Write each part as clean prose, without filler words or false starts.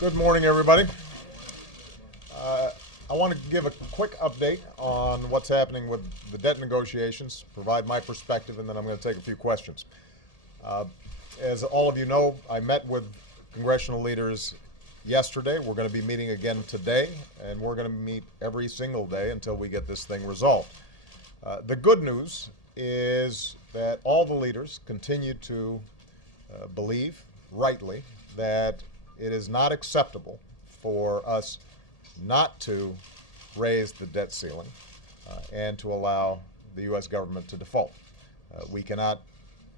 Good morning, everybody. I want to give a quick update on what's happening with the debt negotiations, provide my perspective, and then I'm going to take a few questions. As all of you know, I met with congressional leaders yesterday. We're going to be meeting again today, and we're going to meet every single day until we get this thing resolved. The good news is that all the leaders continue to believe, rightly, that it is not acceptable for us not to raise the debt ceiling and to allow the U.S. government to default. We cannot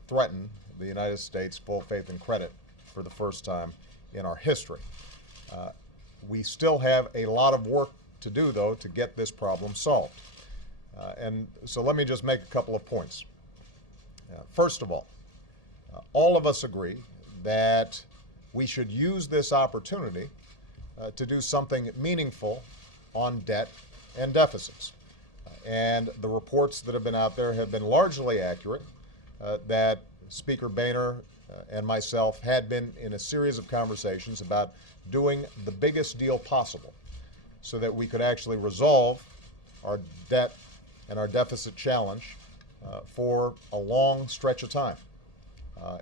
threaten the United States full faith and credit for the first time in our history. We still have a lot of work to do, though, to get this problem solved. And so let me just make a couple of points. First of all of us agree that we should use this opportunity to do something meaningful on debt and deficits. And the reports that have been out there have been largely accurate, that Speaker Boehner and myself had been in a series of conversations about doing the biggest deal possible so that we could actually resolve our debt and our deficit challenge for a long stretch of time.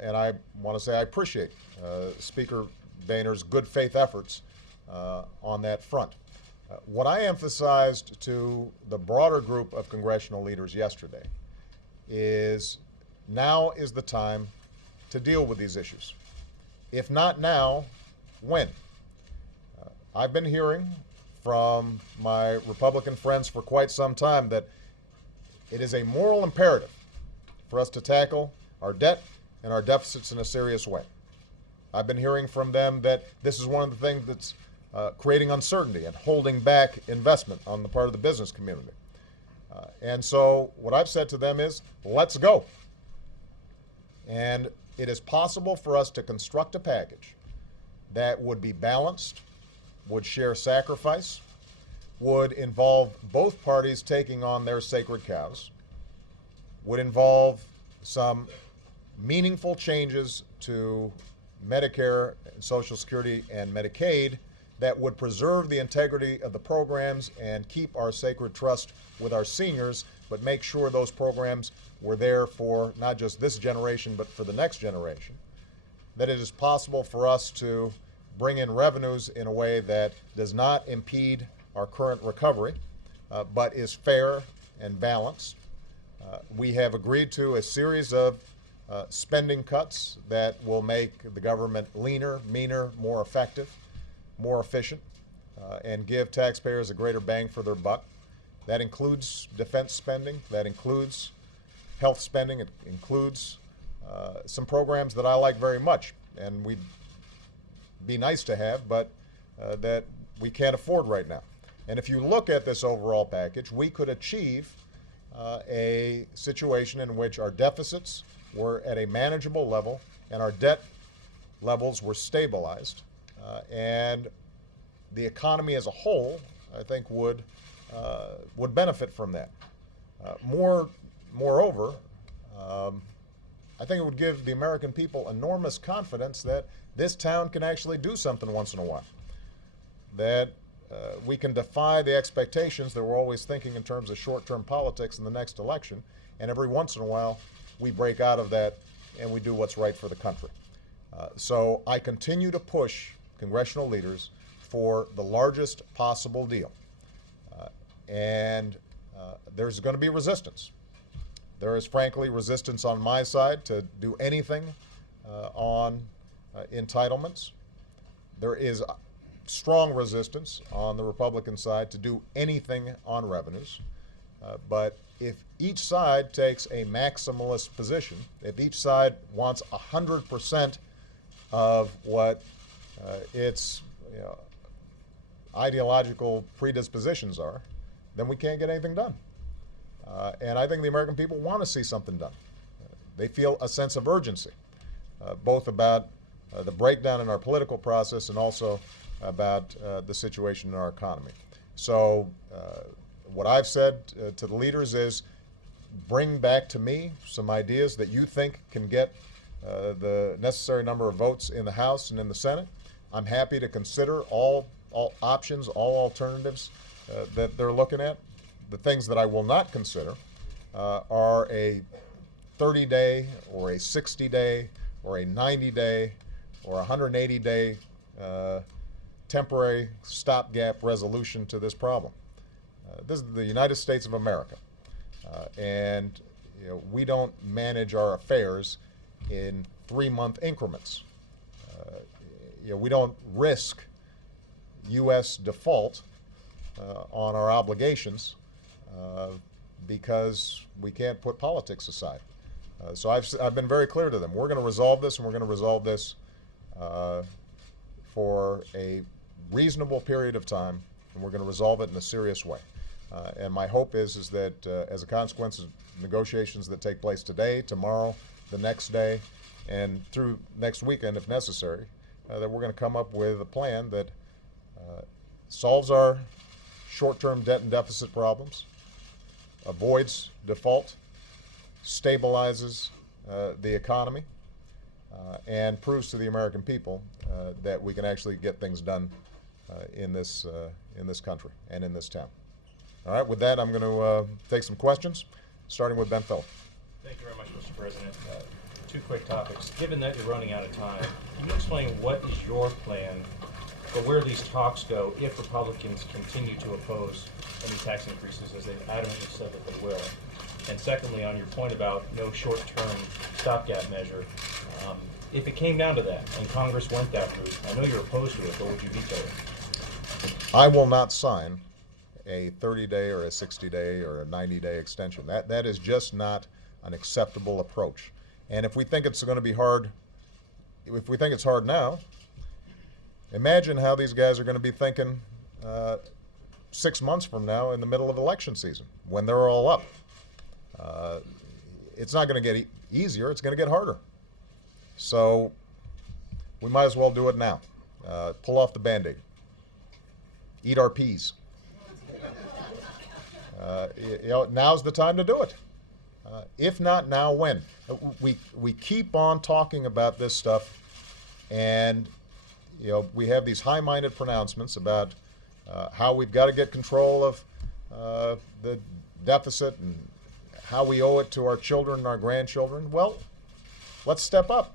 And I want to say I appreciate Speaker Boehner's good faith efforts on that front. What I emphasized to the broader group of congressional leaders yesterday is now is the time to deal with these issues. If not now, when? I've been hearing from my Republican friends for quite some time that it is a moral imperative for us to tackle our debt and our deficits in a serious way. I've been hearing from them that this is one of the things that's creating uncertainty and holding back investment on the part of the business community. And so what I've said to them is, let's go. And it is possible for us to construct a package that would be balanced, would share sacrifice, would involve both parties taking on their sacred cows, would involve some meaningful changes to Medicare, and Social Security, and Medicaid that would preserve the integrity of the programs and keep our sacred trust with our seniors, but make sure those programs were there for not just this generation, but for the next generation. That it is possible for us to bring in revenues in a way that does not impede our current recovery, but is fair and balanced. We have agreed to a series of spending cuts that will make the government leaner, meaner, more effective, more efficient, and give taxpayers a greater bang for their buck. That includes defense spending, that includes health spending, it includes some programs that I like very much and we'd be nice to have, but that we can't afford right now. And if you look at this overall package, we could achieve a situation in which our deficits were at a manageable level and our debt levels were stabilized, and the economy as a whole, I think, would benefit from that. Moreover, I think it would give the American people enormous confidence that this town can actually do something once in a while, that we can defy the expectations that we're always thinking in terms of short-term politics in the next election, and every once in a while we break out of that and we do what's right for the country. So I continue to push congressional leaders for the largest possible deal. And there's going to be resistance. There is, frankly, resistance on my side to do anything on entitlements. There is strong resistance on the Republican side to do anything on revenues. But if each side takes a maximalist position, if each side wants 100% of what its ideological predispositions are, then we can't get anything done. And I think the American people want to see something done. They feel a sense of urgency, both about the breakdown in our political process and also about the situation in our economy. So what I've said to the leaders is bring back to me some ideas that you think can get the necessary number of votes in the House and in the Senate. I'm happy to consider all options, all alternatives that they're looking at. The things that I will not consider are a 30-day or a 60-day or a 90-day or 180-day temporary stopgap resolution to this problem. This is the United States of America, and we don't manage our affairs in 3-month increments. We don't risk U.S. default on our obligations because we can't put politics aside. So I've been very clear to them. We're going to resolve this, and we're going to resolve this for a reasonable period of time, and we're going to resolve it in a serious way. And my hope is that as a consequence of negotiations that take place today, tomorrow, the next day, and through next weekend if necessary, that we're going to come up with a plan that solves our short-term debt and deficit problems, avoids default, stabilizes the economy, and proves to the American people that we can actually get things done in this country and in this town. All right, with that, I'm going to take some questions, starting with Ben Philip. Thank you very much, Mr. President. Two quick topics. Given that you're running out of time, can you explain what is your plan for where these talks go if Republicans continue to oppose any tax increases, as they've adamantly said that they will? And secondly, on your point about no short-term stopgap measure, if it came down to that and Congress went that route, I know you're opposed to it, but would you veto it? I will not sign a 30-day or a 60-day or a 90-day extension. That is just not an acceptable approach. And if we think it's going to be hard, if we think it's hard now, imagine how these guys are going to be thinking 6 months from now in the middle of election season when they're all up. It's not going to get easier, it's going to get harder. So we might as well do it now. Pull off the Band-Aid. Eat our peas. Now's the time to do it. If not now, when? We keep on talking about this stuff, and we have these high-minded pronouncements about how we've got to get control of the deficit and how we owe it to our children and our grandchildren. Well, let's step up.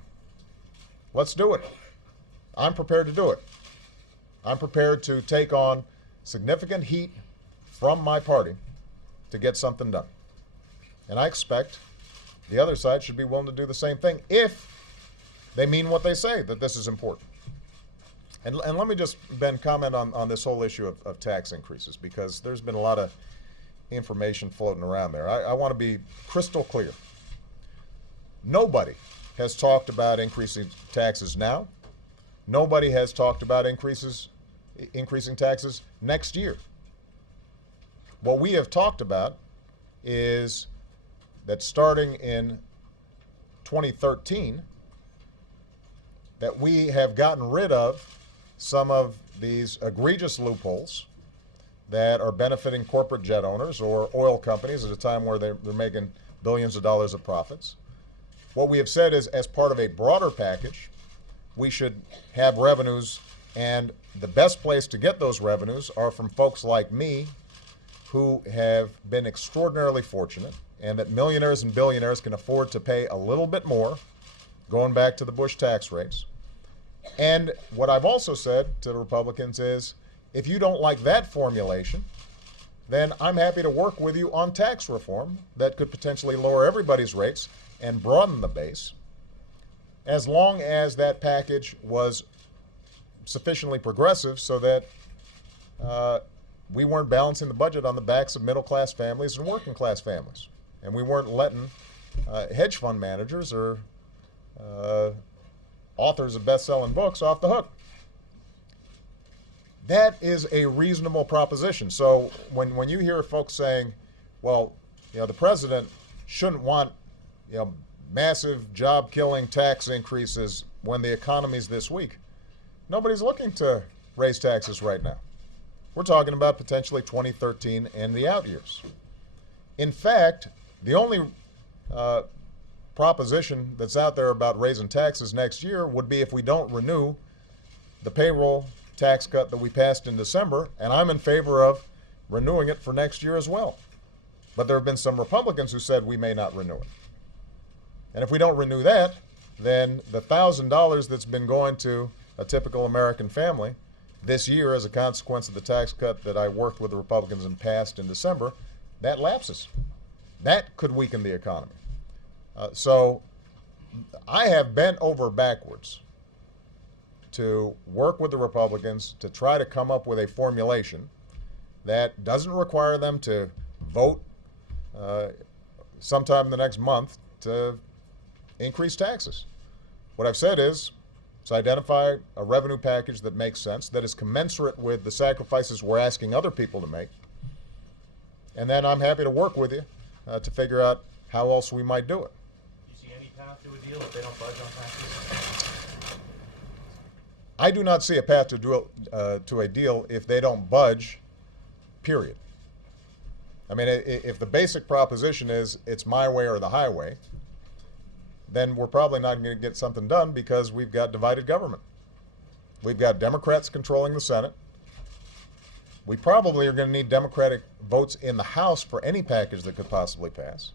Let's do it. I'm prepared to do it. I'm prepared to take on significant heat from my party to get something done. And I expect the other side should be willing to do the same thing if they mean what they say, that this is important. And let me just, Ben, comment on this whole issue of tax increases, because there's been a lot of information floating around there. I want to be crystal clear. Nobody has talked about increasing taxes now. Nobody has talked about increasing taxes next year. What we have talked about is that starting in 2013, that we have gotten rid of some of these egregious loopholes that are benefiting corporate jet owners or oil companies at a time where they're making billions of dollars of profits. What we have said is, as part of a broader package, we should have revenues, and the best place to get those revenues are from folks like me who have been extraordinarily fortunate, and that millionaires and billionaires can afford to pay a little bit more, going back to the Bush tax rates. And what I've also said to the Republicans is, if you don't like that formulation, then I'm happy to work with you on tax reform that could potentially lower everybody's rates and broaden the base, as long as that package was sufficiently progressive so that we weren't balancing the budget on the backs of middle-class families and working-class families. And we weren't letting hedge fund managers or authors of best-selling books off the hook. That is a reasonable proposition. So when you hear folks saying, well, the president shouldn't want massive job-killing tax increases when the economy's this weak, nobody's looking to raise taxes right now. We're talking about potentially 2013 and the out years. In fact, the only proposition that's out there about raising taxes next year would be if we don't renew the payroll tax cut that we passed in December, and I'm in favor of renewing it for next year as well. But there have been some Republicans who said we may not renew it. And if we don't renew that, then the $1,000 that's been going to a typical American family this year as a consequence of the tax cut that I worked with the Republicans and passed in December, that lapses. That could weaken the economy. So I have bent over backwards to work with the Republicans to try to come up with a formulation that doesn't require them to vote sometime in the next month to increase taxes. What I've said is, let's identify a revenue package that makes sense, that is commensurate with the sacrifices we're asking other people to make, and then I'm happy to work with you to figure out how else we might do it. Do you see any path to a deal if they don't budge on taxes? I do not see a path to a deal if they don't budge, period. I mean, if the basic proposition is it's my way or the highway, then we're probably not going to get something done because we've got divided government. We've got Democrats controlling the Senate. We probably are going to need Democratic votes in the House for any package that could possibly pass.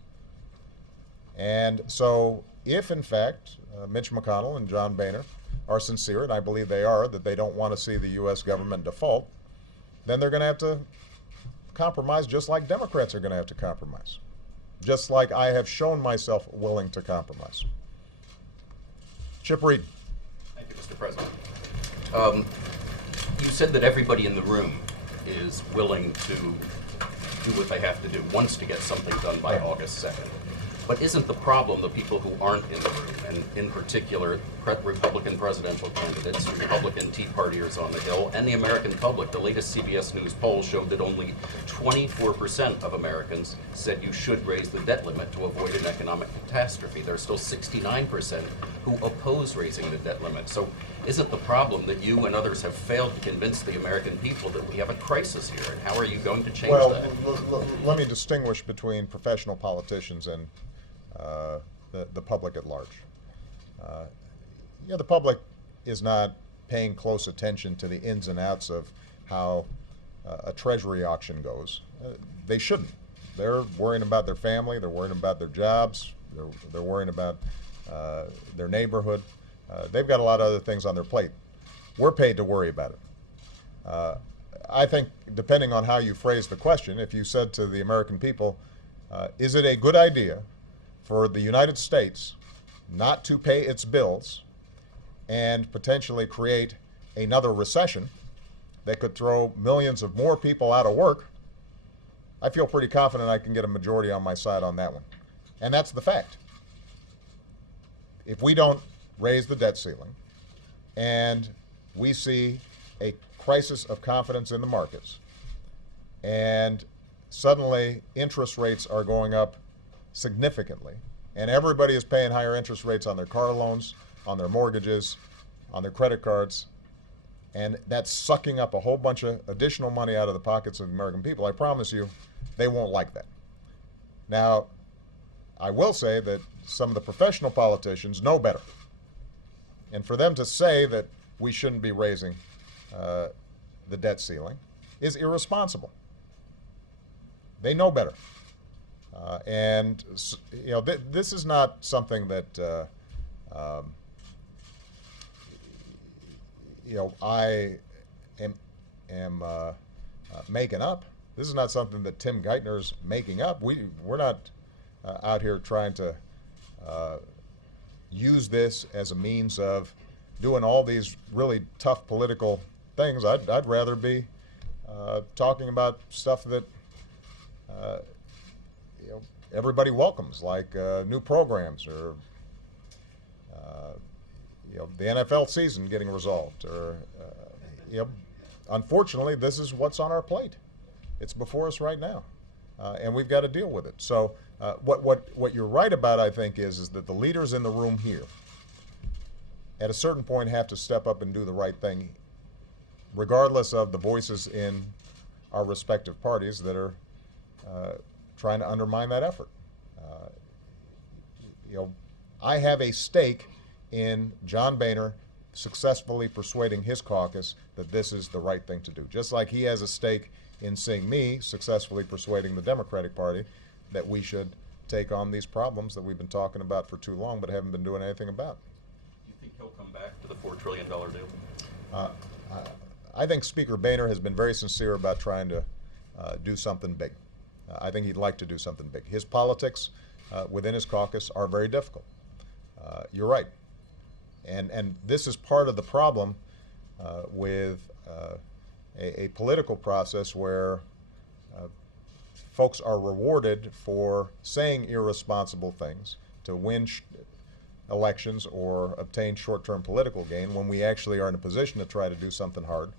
And so if, in fact, Mitch McConnell and John Boehner are sincere, and I believe they are, that they don't want to see the U.S. government default, then they're going to have to compromise just like Democrats are going to have to compromise, just like I have shown myself willing to compromise. Chip Reed. Thank you, Mr. President. You said that everybody in the room is willing to do what they have to do, wants to get something done by August 2nd. But isn't the problem the people who aren't in the room, and in particular Republican presidential candidates, Republican Tea Partiers on the Hill, and the American public? The latest CBS News poll showed that only 24% of Americans said you should raise the debt limit to avoid an economic catastrophe. There are still 69% who oppose raising the debt limit. So isn't the problem that you and others have failed to convince the American people that we have a crisis here, and how are you going to change that? Let me distinguish between professional politicians and the public at large. The public is not paying close attention to the ins and outs of how a treasury auction goes. They shouldn't. They're worrying about their family, they're worrying about their jobs, they're worrying about their neighborhood. They've got a lot of other things on their plate. We're paid to worry about it. I think, depending on how you phrase the question, if you said to the American people, is it a good idea for the United States not to pay its bills and potentially create another recession that could throw millions of more people out of work, I feel pretty confident I can get a majority on my side on that one. And that's the fact. If we don't raise the debt ceiling and we see a crisis of confidence in the markets and suddenly interest rates are going up significantly, and everybody is paying higher interest rates on their car loans, on their mortgages, on their credit cards, and that's sucking up a whole bunch of additional money out of the pockets of the American people, I promise you, they won't like that. Now, I will say that some of the professional politicians know better. And for them to say that we shouldn't be raising the debt ceiling is irresponsible. They know better. This is not something that I am making up. This is not something that Tim Geithner's making up. We're not out here trying to use this as a means of doing all these really tough political things. I'd rather be talking about stuff that everybody welcomes, like new programs or the NFL season getting resolved. Or unfortunately, this is what's on our plate. It's before us right now, and we've got to deal with it. So what you're right about, I think, is that the leaders in the room here, at a certain point, have to step up and do the right thing, regardless of the voices in our respective parties that are trying to undermine that effort. I have a stake in John Boehner successfully persuading his caucus that this is the right thing to do. Just like he has a stake in seeing me successfully persuading the Democratic Party that we should take on these problems that we've been talking about for too long but haven't been doing anything about. You think he'll come back to the $4 trillion deal? I think Speaker Boehner has been very sincere about trying to do something big. I think he'd like to do something big. His politics within his caucus are very difficult. You're right. And this is part of the problem with a political process where folks are rewarded for saying irresponsible things to win elections or obtain short-term political gain when we actually are in a position to try to do something hard.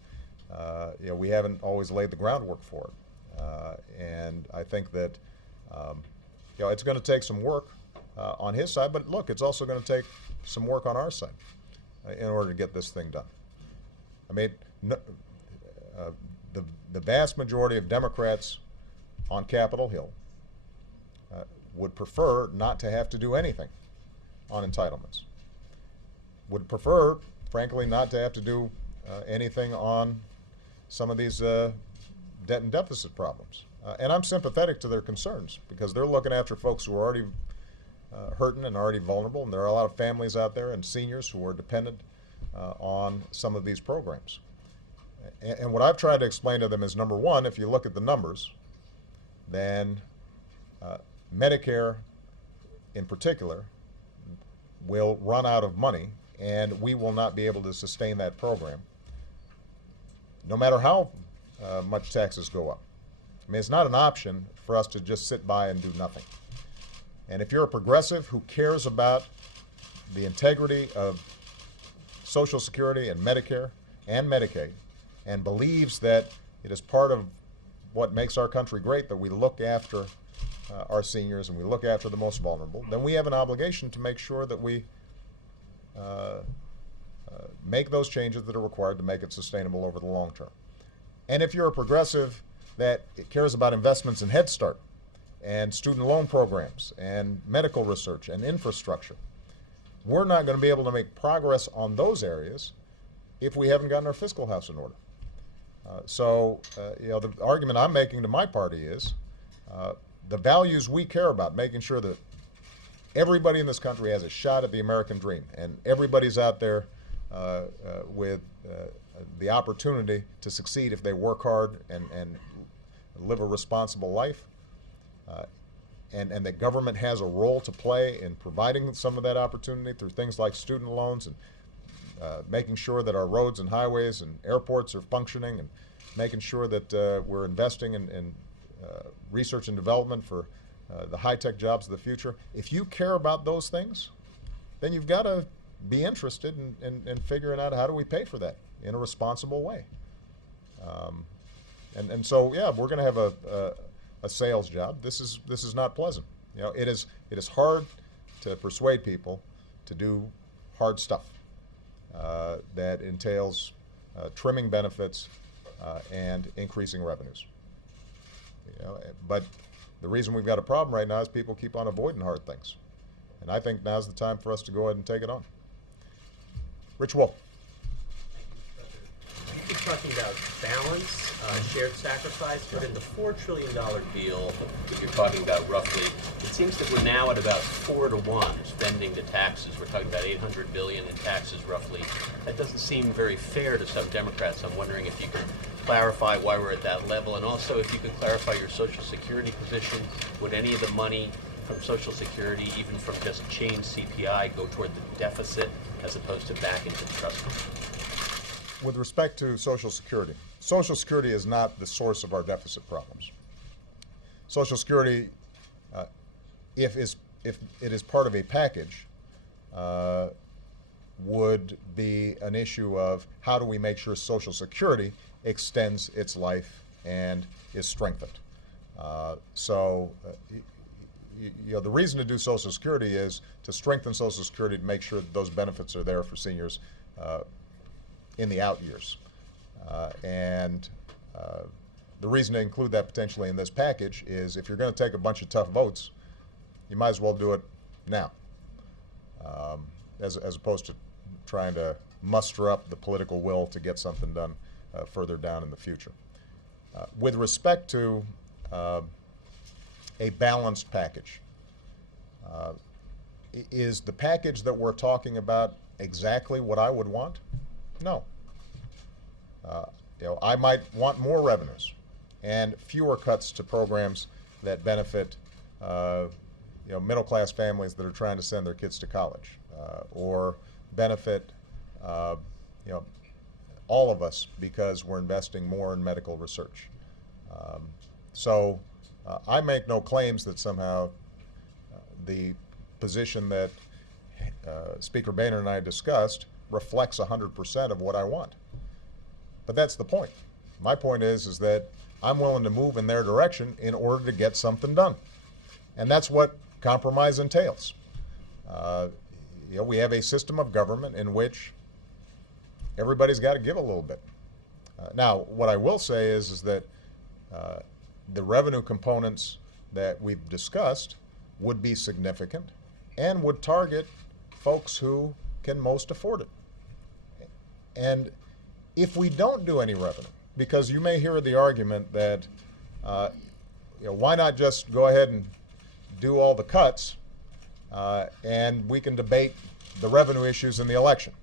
We haven't always laid the groundwork for it. And I think that it's going to take some work on his side, but look, it's also going to take some work on our side in order to get this thing done. I mean, the vast majority of Democrats on Capitol Hill would prefer not to have to do anything on entitlements. Would prefer, frankly, not to have to do anything on some of these debt and deficit problems. And I'm sympathetic to their concerns because they're looking after folks who are already hurting and already vulnerable, and there are a lot of families out there and seniors who are dependent on some of these programs. And what I've tried to explain to them is, number one, if you look at the numbers, then Medicare in particular will run out of money, and we will not be able to sustain that program no matter how much taxes go up. I mean, it's not an option for us to just sit by and do nothing. And if you're a progressive who cares about the integrity of Social Security and Medicare and Medicaid and believes that it is part of what makes our country great that we look after our seniors and we look after the most vulnerable, then we have an obligation to make sure that we make those changes that are required to make it sustainable over the long term. And if you're a progressive that cares about investments in Head Start and student loan programs and medical research and infrastructure, we're not going to be able to make progress on those areas if we haven't gotten our fiscal house in order. The argument I'm making to my party is the values we care about, making sure that everybody in this country has a shot at the American dream and everybody's out there with the opportunity to succeed if they work hard and live a responsible life, and that government has a role to play in providing some of that opportunity through things like student loans and making sure that our roads and highways and airports are functioning and making sure that we're investing in research and development for the high-tech jobs of the future. If you care about those things, then you've got to be interested in figuring out how do we pay for that in a responsible way. So we're going to have a sales job. This is not pleasant. It is hard to persuade people to do hard stuff that entails trimming benefits and increasing revenues. But the reason we've got a problem right now is people keep on avoiding hard things, and I think now's the time for us to go ahead and take it on. Rich Wolf. You keep talking about balance, shared sacrifice, but in the $4 trillion deal that you're talking about roughly, it seems that we're now at about 4 to 1 spending to taxes. We're talking about $800 billion in taxes roughly. That doesn't seem very fair to some Democrats. I'm wondering if you could clarify why we're at that level, and also if you could clarify your Social Security position. Would any of the money from Social Security, even from just change CPI, go toward the deficit as opposed to back into the trust fund? With respect to Social Security is not the source of our deficit problems. Social Security, if it is part of a package, would be an issue of how do we make sure Social Security extends its life and is strengthened. The reason to do Social Security is to strengthen Social Security to make sure that those benefits are there for seniors in the out years. The reason to include that potentially in this package is if you're going to take a bunch of tough votes, you might as well do it now, as opposed to trying to muster up the political will to get something done further down in the future. With respect to a balanced package, is the package that we're talking about exactly what I would want? No. I might want more revenues and fewer cuts to programs that benefit middle-class families that are trying to send their kids to college, or benefit all of us because we're investing more in medical research. So I make no claims that somehow the position that Speaker Boehner and I discussed reflects 100% of what I want. But that's the point. My point is that I'm willing to move in their direction in order to get something done. And that's what compromise entails. We have a system of government in which everybody's got to give a little bit. Now, what I will say is that the revenue components that we've discussed would be significant and would target folks who can most afford it. And if we don't do any revenue, because you may hear the argument that why not just go ahead and do all the cuts and we can debate the revenue issues in the election,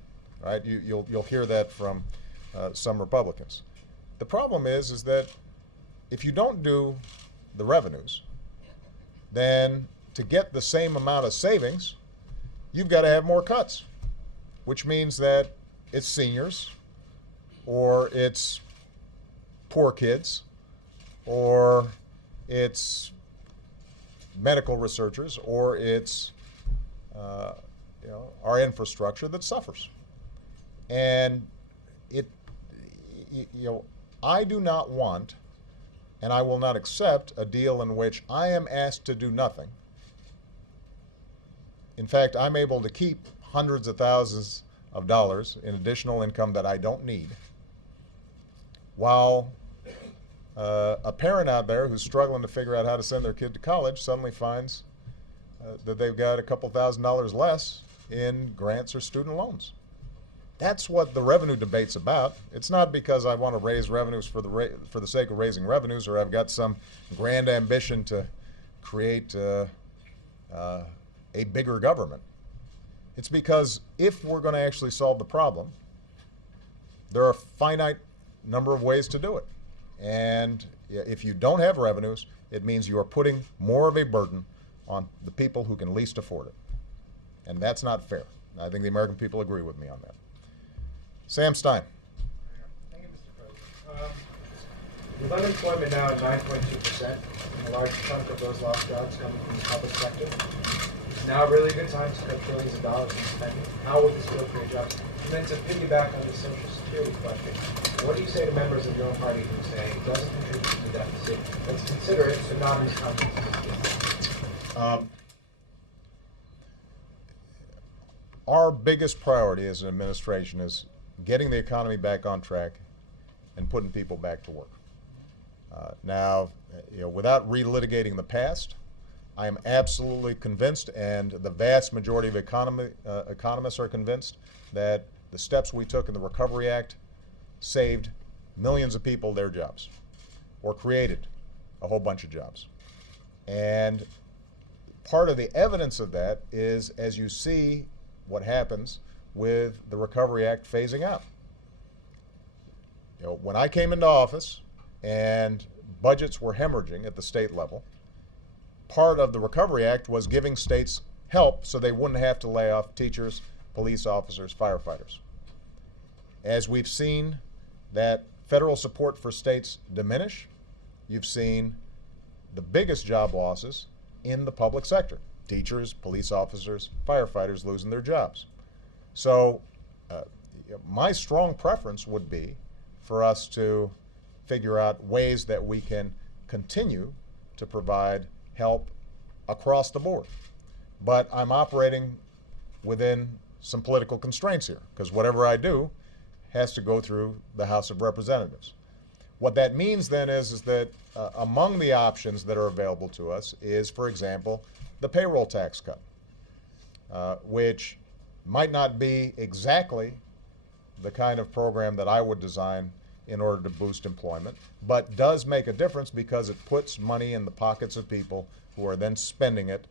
right? You'll hear that from some Republicans. The problem is that if you don't do the revenues, then to get the same amount of savings, you've got to have more cuts, which means that it's seniors, or it's poor kids, or it's medical researchers, or it's our infrastructure that suffers. And I do not want, and I will not accept, a deal in which I am asked to do nothing. In fact, I'm able to keep hundreds of thousands of dollars in additional income that I don't need, while a parent out there who's struggling to figure out how to send their kid to college suddenly finds that they've got a couple $1,000s less in grants or student loans. That's what the revenue debate's about. It's not because I want to raise revenues for the sake of raising revenues, or I've got some grand ambition to create a bigger government. It's because if we're going to actually solve the problem, there are a finite number of ways to do it. And if you don't have revenues, it means you are putting more of a burden on the people who can least afford it. And that's not fair. I think the American people agree with me on that. Sam Stein. Thank you, Mr. President. With unemployment now at 9.2%, and a large chunk of those lost jobs coming from the public sector, it's now a really good time to cut trillions of dollars in spending. How will this bill create jobs? And then to piggyback on the Social Security question, what do you say to members of your own party who say it doesn't contribute to the deficit? Let's consider it, but not in the context of this case. Our biggest priority as an administration is getting the economy back on track and putting people back to work. Now, without relitigating the past, I am absolutely convinced, and the vast majority of economists are convinced, that the steps we took in the Recovery Act saved millions of people their jobs, or created a whole bunch of jobs. And part of the evidence of that is as you see what happens with the Recovery Act phasing out. When I came into office and budgets were hemorrhaging at the state level, part of the Recovery Act was giving states help so they wouldn't have to lay off teachers, police officers, firefighters. As we've seen that federal support for states diminish, you've seen the biggest job losses in the public sector. Teachers, police officers, firefighters losing their jobs. So my strong preference would be for us to figure out ways that we can continue to provide help across the board. But I'm operating within some political constraints here, because whatever I do has to go through the House of Representatives. What that means then is that among the options that are available to us is, for example, the payroll tax cut, which might not be exactly the kind of program that I would design in order to boost employment, but does make a difference because it puts money in the pockets of people who are then spending it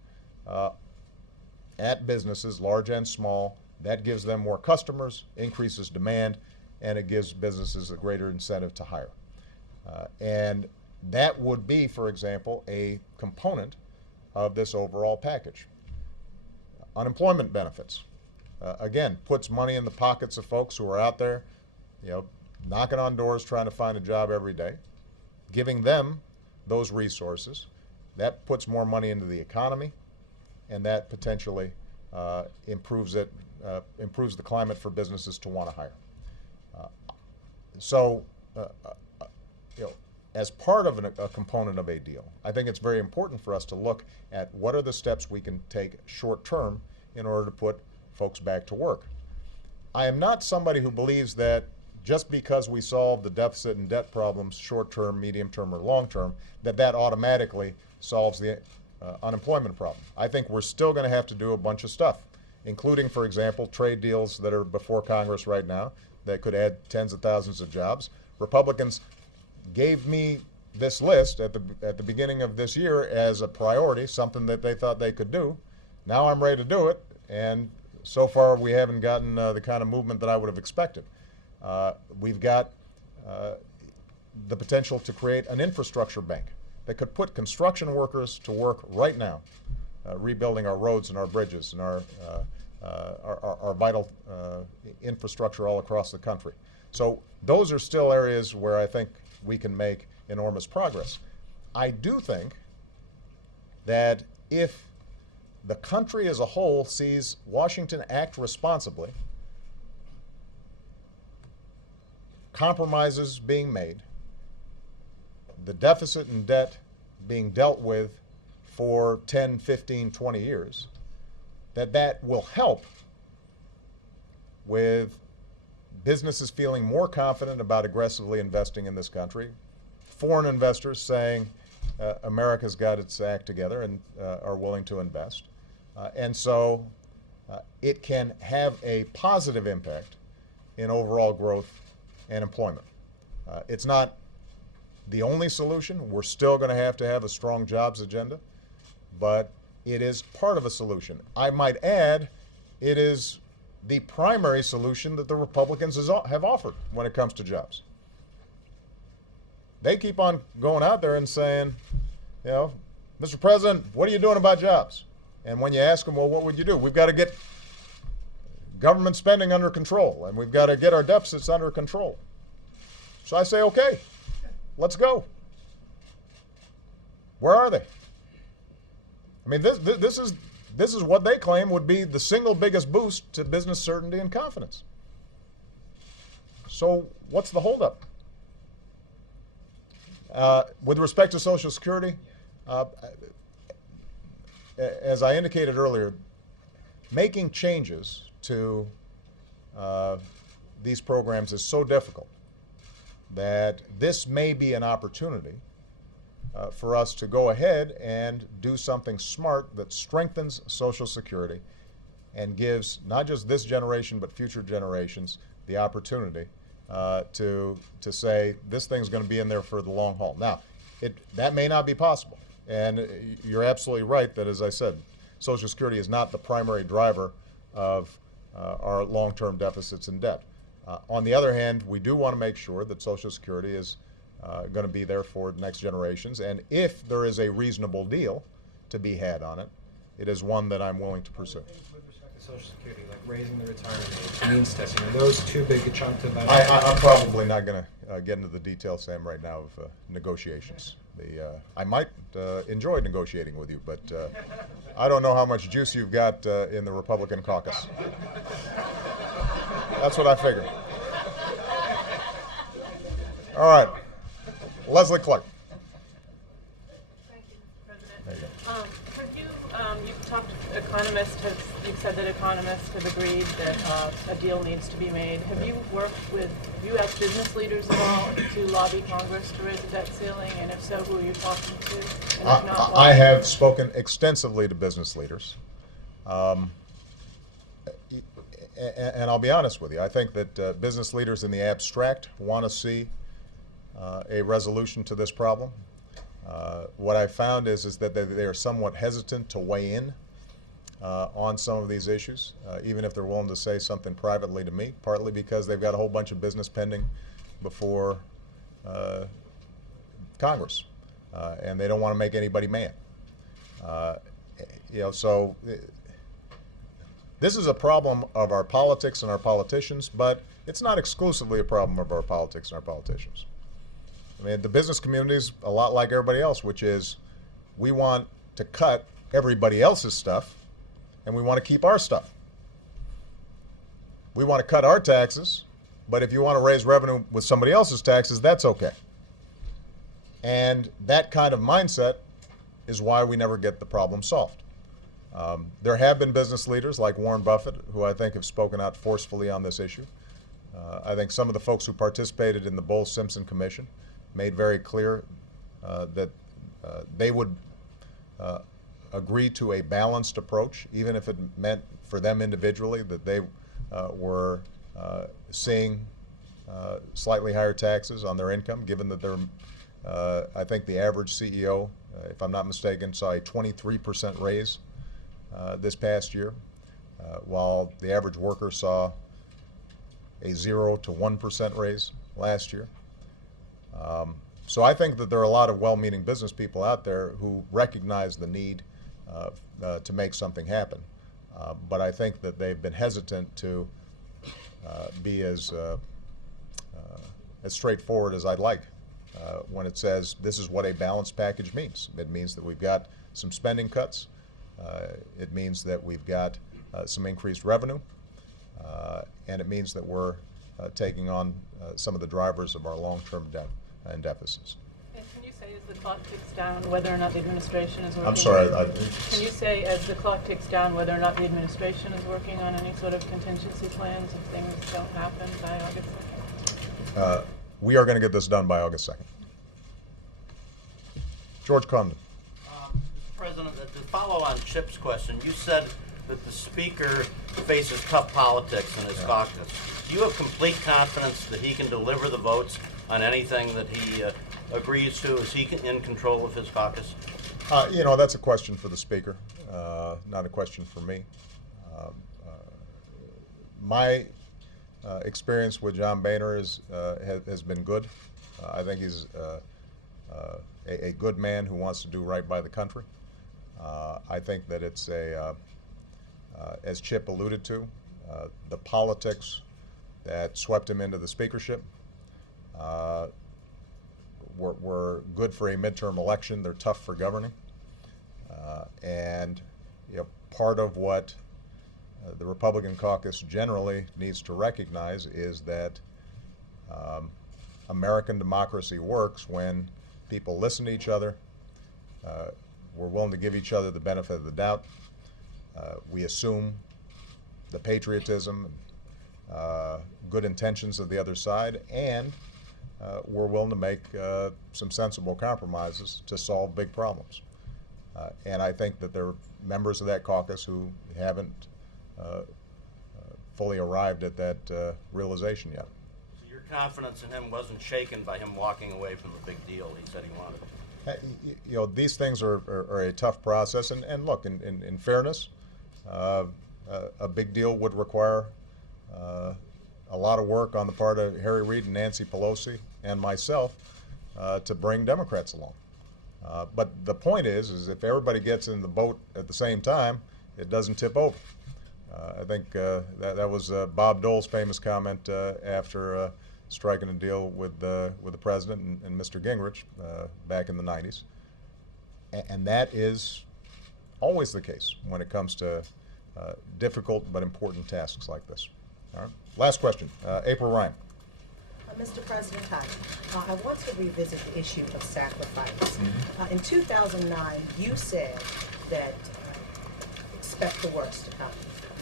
at businesses, large and small. That gives them more customers, increases demand, and it gives businesses a greater incentive to hire. And that would be, for example, a component of this overall package. Unemployment benefits, again, puts money in the pockets of folks who are out there, knocking on doors trying to find a job every day, giving them those resources. That puts more money into the economy, and that potentially improves the climate for businesses to want to hire. As part of a component of a deal, I think it's very important for us to look at what are the steps we can take short term in order to put folks back to work. I am not somebody who believes that just because we solve the deficit and debt problems short term, medium term, or long term, that automatically solves the unemployment problem. I think we're still going to have to do a bunch of stuff, including, for example, trade deals that are before Congress right now that could add tens of thousands of jobs. Republicans gave me this list at the beginning of this year as a priority, something that they thought they could do. Now I'm ready to do it, and so far we haven't gotten the kind of movement that I would have expected. We've got the potential to create an infrastructure bank that could put construction workers to work right now, rebuilding our roads and our bridges and our vital infrastructure all across the country. So those are still areas where I think we can make enormous progress. I do think that if the country as a whole sees Washington act responsibly, compromises being made, the deficit and debt being dealt with for 10, 15, 20 years, that will help with businesses feeling more confident about aggressively investing in this country, foreign investors saying America's got its act together and are willing to invest. And so it can have a positive impact in overall growth and employment. It's not the only solution. We're still going to have a strong jobs agenda, but it is part of a solution. I might add, it is the primary solution that the Republicans have offered when it comes to jobs. They keep on going out there and saying, Mr. President, what are you doing about jobs? And when you ask them, well, what would you do? We've got to get government spending under control, and we've got to get our deficits under control. So I say, okay, let's go. Where are they? I mean, this is what they claim would be the single biggest boost to business certainty and confidence. So what's the holdup? With respect to Social Security, as I indicated earlier, making changes to these programs is so difficult that this may be an opportunity for us to go ahead and do something smart that strengthens Social Security and gives not just this generation but future generations the opportunity to say this thing's going to be in there for the long haul. Now, that may not be possible, and you're absolutely right that, as I said, Social Security is not the primary driver of our long-term deficits and debt. On the other hand, we do want to make sure that Social Security is going to be there for the next generations, and if there is a reasonable deal to be had on it, it is one that I'm willing to pursue. With respect to Social Security, like raising the retirement age, means testing, are those too big a chunk to buy? I'm probably not going to get into the details, Sam, right now of negotiations. I might enjoy negotiating with you, but I don't know how much juice you've got in the Republican caucus. That's what I figured. All right. Leslie Clark. Thank you, Mr. President. There you go. You've said that economists have agreed that a deal needs to be made. Have you worked with U.S. business leaders at all to lobby Congress to raise the debt ceiling? And if so, who are you talking to? And if not, why? I have spoken extensively to business leaders. And I'll be honest with you, I think that business leaders in the abstract want to see a resolution to this problem. What I found is that they are somewhat hesitant to weigh in on some of these issues, even if they're willing to say something privately to me, partly because they've got a whole bunch of business pending before Congress, and they don't want to make anybody mad. So this is a problem of our politics and our politicians, but it's not exclusively a problem of our politics and our politicians. I mean, the business community is a lot like everybody else, which is we want to cut everybody else's stuff, and we want to keep our stuff. We want to cut our taxes, but if you want to raise revenue with somebody else's taxes, that's okay. And that kind of mindset is why we never get the problem solved. There have been business leaders like Warren Buffett who I think have spoken out forcefully on this issue. I think some of the folks who participated in the Bowles-Simpson Commission made very clear that they would agree to a balanced approach, even if it meant for them individually that they were seeing slightly higher taxes on their income, given that they're, I think the average CEO, if I'm not mistaken, saw a 23% raise this past year, while the average worker saw a 0 to 1% raise last year. So I think that there are a lot of well-meaning business people out there who recognize the need to make something happen. But I think that they've been hesitant to be as straightforward as I'd like when it says this is what a balanced package means. It means that we've got some spending cuts. It means that we've got some increased revenue. And it means that we're taking on some of the drivers of our long-term debt and deficits. And can you say as the clock ticks down whether or not the administration is working? I'm sorry. Can you say as the clock ticks down whether or not the administration is working on any sort of contingency plans if things don't happen by August 2nd? We are going to get this done by August 2nd. George Condon. Mr. President, to follow on Chip's question, you said that the Speaker faces tough politics in his caucus. Do you have complete confidence that he can deliver the votes on anything that he agrees to? Is he in control of his caucus? That's a question for the Speaker, not a question for me. My experience with John Boehner has been good. I think he's a good man who wants to do right by the country. I think that it's as Chip alluded to, the politics that swept him into the speakership were good for a midterm election. They're tough for governing. And part of what the Republican caucus generally needs to recognize is that American democracy works when people listen to each other, we're willing to give each other the benefit of the doubt, we assume the patriotism, good intentions of the other side, and we're willing to make some sensible compromises to solve big problems. And I think that there are members of that caucus who haven't fully arrived at that realization yet. So your confidence in him wasn't shaken by him walking away from the big deal he said he wanted? These things are a tough process, and look, in fairness, a big deal would require a lot of work on the part of Harry Reid and Nancy Pelosi and myself to bring Democrats along. But the point is if everybody gets in the boat at the same time, it doesn't tip over. I think that was Bob Dole's famous comment after striking a deal with the president and Mr. Gingrich back in the 90s. And that is always the case when it comes to difficult but important tasks like this. All right. Last question. April Ryan. Mr. President, hi. I want to revisit the issue of sacrifice. In 2009, you said that expect the worst to come.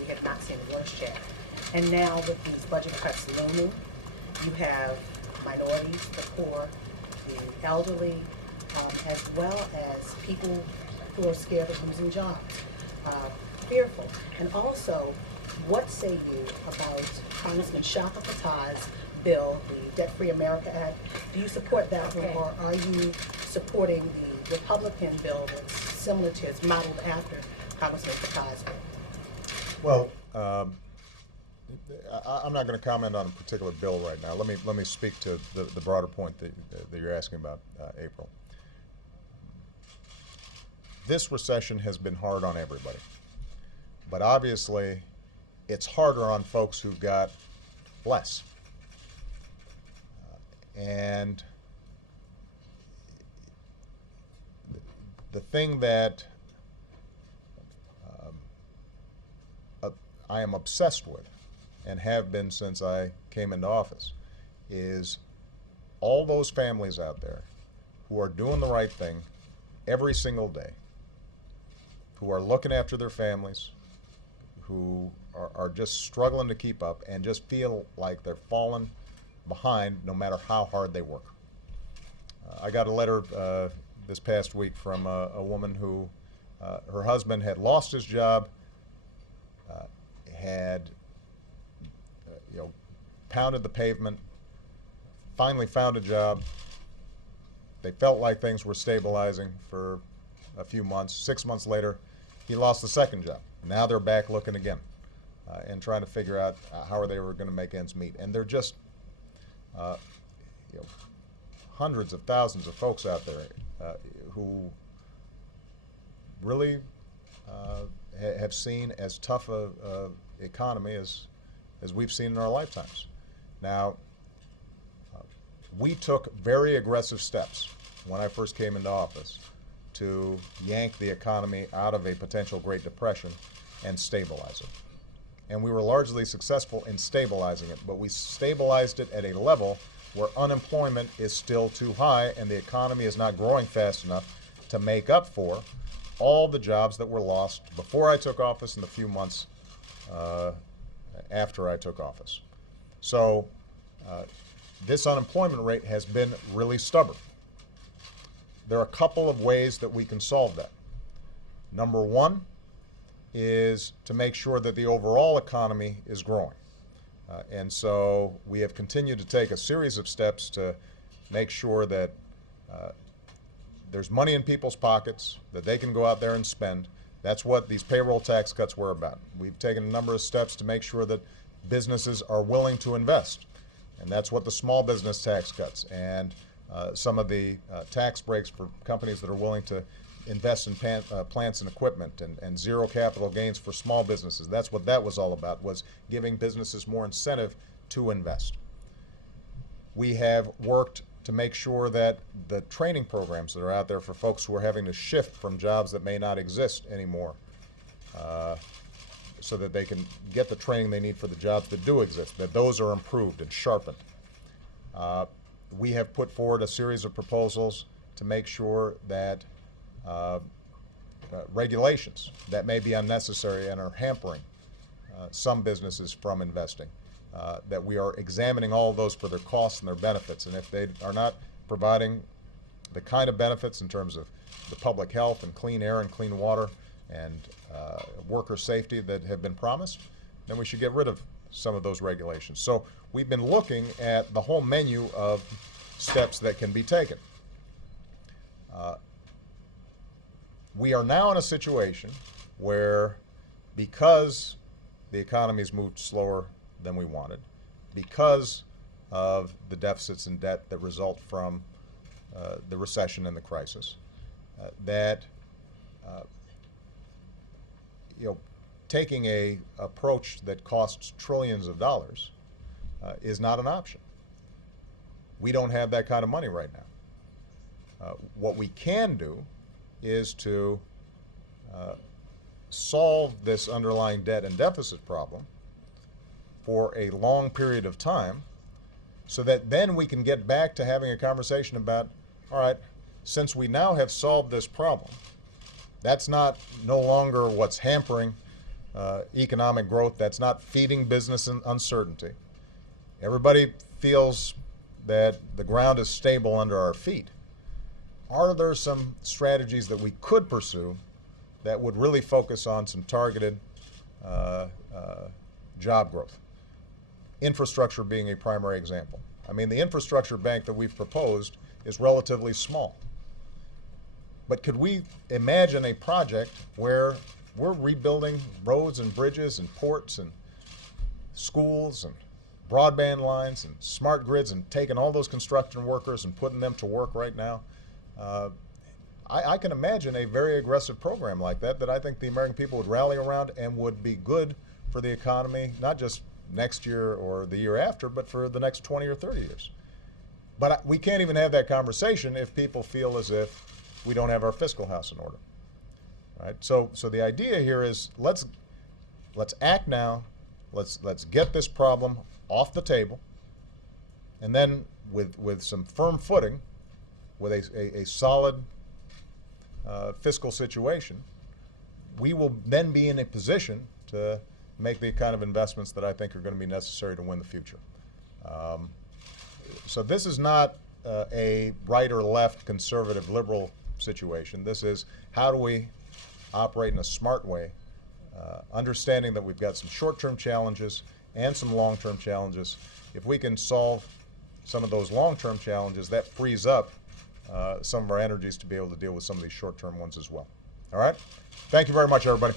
We have not seen the worst yet. And now with these budget cuts looming, you have minorities, the poor, the elderly, as well as people who are scared of losing jobs, fearful. And also, What say you about Congressman Shaka Fattah's bill, the Debt-Free America Act? Do you support that one, or are you supporting the Republican bill that's similar to, it's modeled after Congressman Fattah's bill? Well, I'm not going to comment on a particular bill right now. Let me speak to the broader point that you're asking about, April. This recession has been hard on everybody, but obviously it's harder on folks who've got less. And the thing that I am obsessed with, and have been since I came into office, is all those families out there who are doing the right thing every single day, who are looking after their families, who are just struggling to keep up and just feel like they're falling behind no matter how hard they work. I got a letter this past week from a woman who her husband had lost his job, had pounded the pavement, finally found a job. They felt like things were stabilizing for a few months. 6 months later, he lost the second job. Now they're back looking again and trying to figure out how they were going to make ends meet. And they're just hundreds of thousands of folks out there who really have seen as tough a economy as we've seen in our lifetimes. Now, we took very aggressive steps when I first came into office to yank the economy out of a potential Great Depression and stabilize it. And we were largely successful in stabilizing it, but we stabilized it at a level where unemployment is still too high and the economy is not growing fast enough to make up for all the jobs that were lost before I took office and the few months after I took office. So this unemployment rate has been really stubborn. There are a couple of ways that we can solve that. Number one is to make sure that the overall economy is growing. And so we have continued to take a series of steps to make sure that there's money in people's pockets, that they can go out there and spend. That's what these payroll tax cuts were about. We've taken a number of steps to make sure that businesses are willing to invest. And that's what the small business tax cuts and some of the tax breaks for companies that are willing to invest in plants and equipment and zero capital gains for small businesses. That's what that was all about, was giving businesses more incentive to invest. We have worked to make sure that the training programs that are out there for folks who are having to shift from jobs that may not exist anymore so that they can get the training they need for the jobs that do exist, that those are improved and sharpened. We have put forward a series of proposals to make sure that regulations that may be unnecessary and are hampering some businesses from investing, that we are examining all of those for their costs and their benefits. And if they are not providing the kind of benefits in terms of the public health and clean air and clean water and worker safety that have been promised, then we should get rid of some of those regulations. So we've been looking at the whole menu of steps that can be taken. We are now in a situation where, because the economy's moved slower than we wanted, because of the deficits and debt that result from the recession and the crisis, that taking a approach that costs trillions of dollars is not an option. We don't have that kind of money right now. What we can do is to solve this underlying debt and deficit problem for a long period of time, so that then we can get back to having a conversation about, all right, since we now have solved this problem, that's no longer what's hampering economic growth, that's not feeding business uncertainty. Everybody feels that the ground is stable under our feet. Are there some strategies that we could pursue that would really focus on some targeted job growth. Infrastructure being a primary example. I mean, the infrastructure bank that we've proposed is relatively small. But could we imagine a project where we're rebuilding roads and bridges and ports and schools and broadband lines and smart grids and taking all those construction workers and putting them to work right now? I can imagine a very aggressive program like that I think the American people would rally around and would be good for the economy, not just next year or the year after, but for the next 20 or 30 years. But we can't even have that conversation if people feel as if we don't have our fiscal house in order. Right? So the idea here is let's act now. Let's get this problem off the table, and then with some firm footing, with a solid fiscal situation, we will then be in a position to make the kind of investments that I think are going to be necessary to win the future. So this is not a right or left, conservative, liberal situation. This is how do we operate in a smart way, understanding that we've got some short-term challenges and some long-term challenges. If we can solve some of those long-term challenges, that frees up some of our energies to be able to deal with some of these short-term ones as well. All right? Thank you very much, everybody.